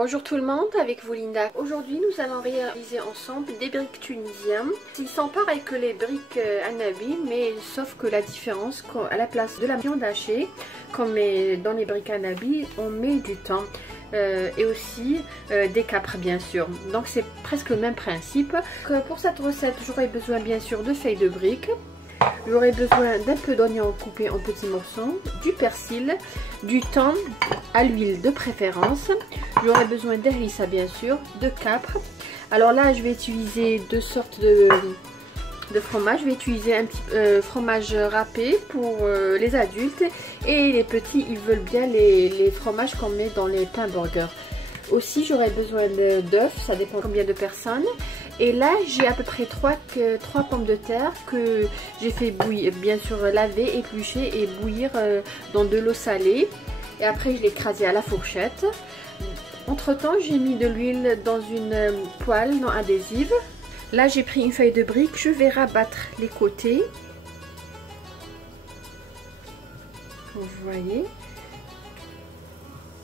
Bonjour tout le monde, avec vous Linda. Aujourd'hui nous allons réaliser ensemble des briques tunisiennes. Ils sont pareils que les briques Annabi, mais sauf que la différence, à la place de la viande hachée, comme dans les briques Annabi, on met du thym et aussi des capres bien sûr. Donc c'est presque le même principe. Pour cette recette, j'aurai besoin bien sûr de feuilles de briques. J'aurai besoin d'un peu d'oignon coupé en petits morceaux, du persil, du thym à l'huile de préférence. J'aurai besoin d'harissa bien sûr, de capres. Alors là je vais utiliser deux sortes de fromage. Je vais utiliser un petit fromage râpé pour les adultes et les petits ils veulent bien les fromages qu'on met dans les pains burgers. Aussi j'aurai besoin d'œufs, ça dépend combien de personnes. Et là j'ai à peu près 3 pommes de terre que j'ai fait bouillir, bien sûr laver, éplucher et bouillir dans de l'eau salée. Et après je l'ai écrasé à la fourchette. Entre temps j'ai mis de l'huile dans une poêle non adhésive. Là j'ai pris une feuille de brique, je vais rabattre les côtés. Vous voyez,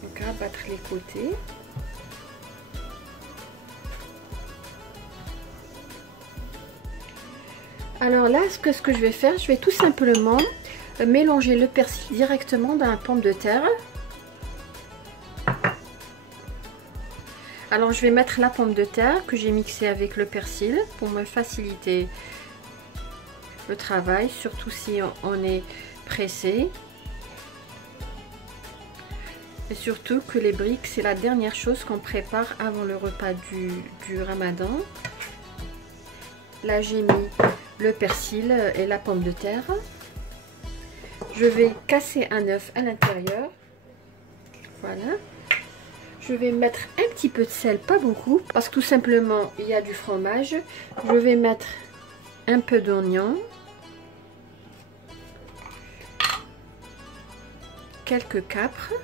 donc rabattre les côtés. Alors là, ce que je vais faire, je vais tout simplement mélanger le persil directement dans la pomme de terre. Alors je vais mettre la pomme de terre que j'ai mixée avec le persil pour me faciliter le travail, surtout si on est pressé. Et surtout que les briques, c'est la dernière chose qu'on prépare avant le repas du ramadan. Là j'ai mis le persil et la pomme de terre. Je vais casser un œuf à l'intérieur. Voilà. Je vais mettre un petit peu de sel, pas beaucoup, parce que tout simplement il y a du fromage. Je vais mettre un peu d'oignon, quelques capres.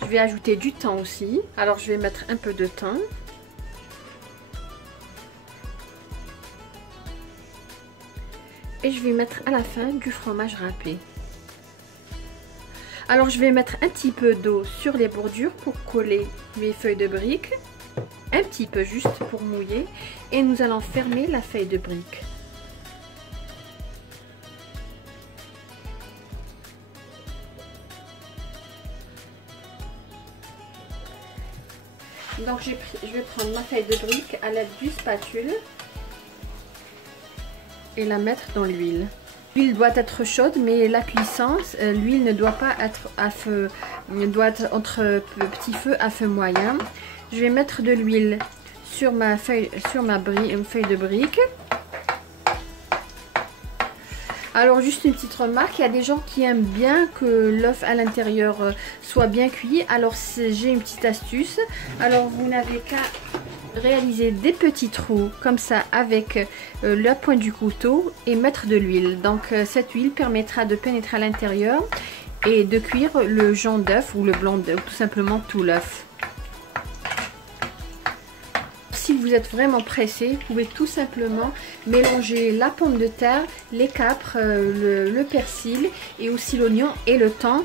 Je vais ajouter du thym aussi. Alors je vais mettre un peu de thym. Et je vais mettre à la fin du fromage râpé. Alors je vais mettre un petit peu d'eau sur les bordures pour coller mes feuilles de briques. Un petit peu juste pour mouiller. Et nous allons fermer la feuille de brique. Donc je vais prendre ma feuille de brique à l'aide du spatule et la mettre dans l'huile. L'huile doit être chaude, mais la cuissance, l'huile ne doit pas être à feu, doit être entre petit feu à feu moyen. Je vais mettre de l'huile sur ma feuille de brique. Alors juste une petite remarque, il y a des gens qui aiment bien que l'œuf à l'intérieur soit bien cuit. Alors j'ai une petite astuce. Alors vous n'avez qu'à réaliser des petits trous comme ça avec la pointe du couteau et mettre de l'huile. Donc cette huile permettra de pénétrer à l'intérieur et de cuire le jaune d'œuf ou le blanc d'œuf, tout simplement tout l'œuf. Si vous êtes vraiment pressé, vous pouvez tout simplement mélanger la pomme de terre, les capres, le persil et aussi l'oignon et le thym.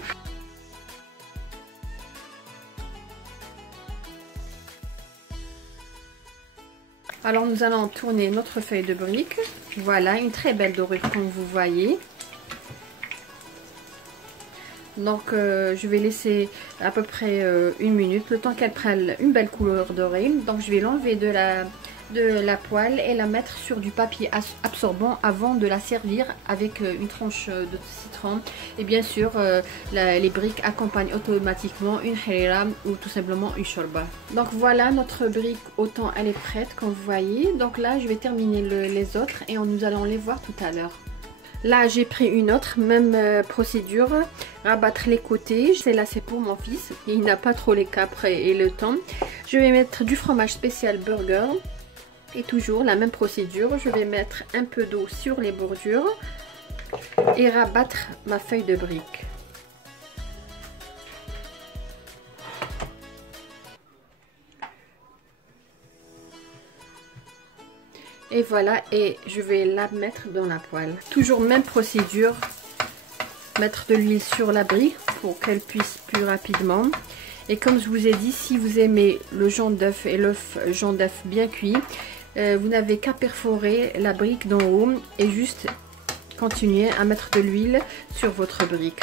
Alors nous allons tourner notre feuille de brique. Voilà, une très belle dorure comme vous voyez. Donc je vais laisser à peu près une minute, le temps qu'elle prenne une belle couleur dorée. Donc je vais l'enlever de la poêle et la mettre sur du papier absorbant avant de la servir avec une tranche de citron. Et bien sûr les briques accompagnent automatiquement une harira ou tout simplement une shorba. Donc voilà, notre brique au thym elle est prête comme vous voyez. Donc là je vais terminer les autres et nous allons les voir tout à l'heure. Là j'ai pris une autre, même procédure, rabattre les côtés. Celle-là c'est pour mon fils, il n'a pas trop les capres et le thym. Je vais mettre du fromage spécial burger. Et toujours la même procédure, je vais mettre un peu d'eau sur les bordures et rabattre ma feuille de brique. Et voilà, et je vais la mettre dans la poêle. Toujours même procédure, mettre de l'huile sur la brique pour qu'elle cuise plus rapidement. Et comme je vous ai dit, si vous aimez le jaune d'œuf et l'œuf jaune d'œuf bien cuit, vous n'avez qu'à perforer la brique d'en haut et juste continuer à mettre de l'huile sur votre brique.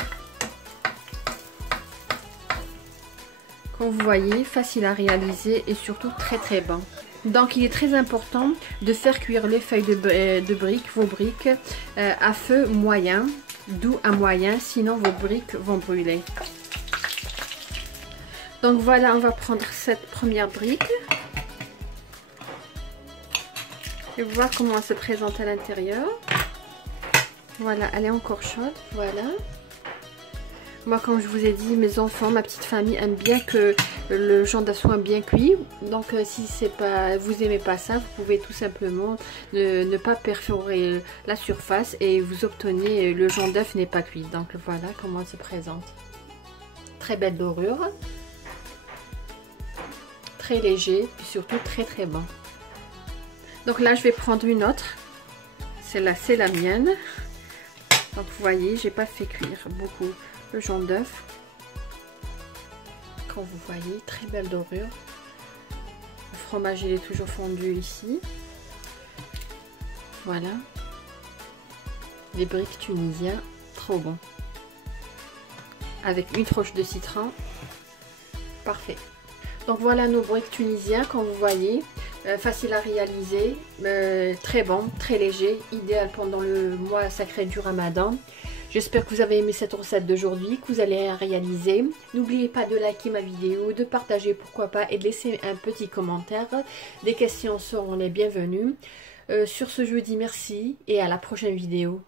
Comme vous voyez, facile à réaliser et surtout très bon. Donc il est très important de faire cuire les feuilles de briques, vos briques, à feu moyen, doux à moyen, sinon vos briques vont brûler. Donc voilà, on va prendre cette première brique et voir comment elle se présente à l'intérieur. Voilà, elle est encore chaude, voilà. Moi, comme je vous ai dit, mes enfants, ma petite famille aiment bien que le jaune d'œuf soit bien cuit. Donc, si vous n'aimez pas ça, vous pouvez tout simplement ne pas perforer la surface et vous obtenez le jaune d'œuf n'est pas cuit. Donc, voilà comment elle se présente. Très belle dorure, très léger, puis surtout très bon. Donc là, je vais prendre une autre. Celle-là, c'est la mienne. Donc, vous voyez, j'ai pas fait cuire beaucoup le jaune d'œuf. Comme vous voyez, très belle dorure. Le fromage il est toujours fondu ici. Voilà. Les briques tunisiens, trop bon. Avec une tranche de citron, parfait. Donc voilà nos briques tunisiens, comme vous voyez, facile à réaliser, très bon, très léger, idéal pendant le mois sacré du Ramadan. J'espère que vous avez aimé cette recette d'aujourd'hui, que vous allez la réaliser. N'oubliez pas de liker ma vidéo, de partager pourquoi pas et de laisser un petit commentaire. Des questions seront les bienvenues. Sur ce, je vous dis merci et à la prochaine vidéo.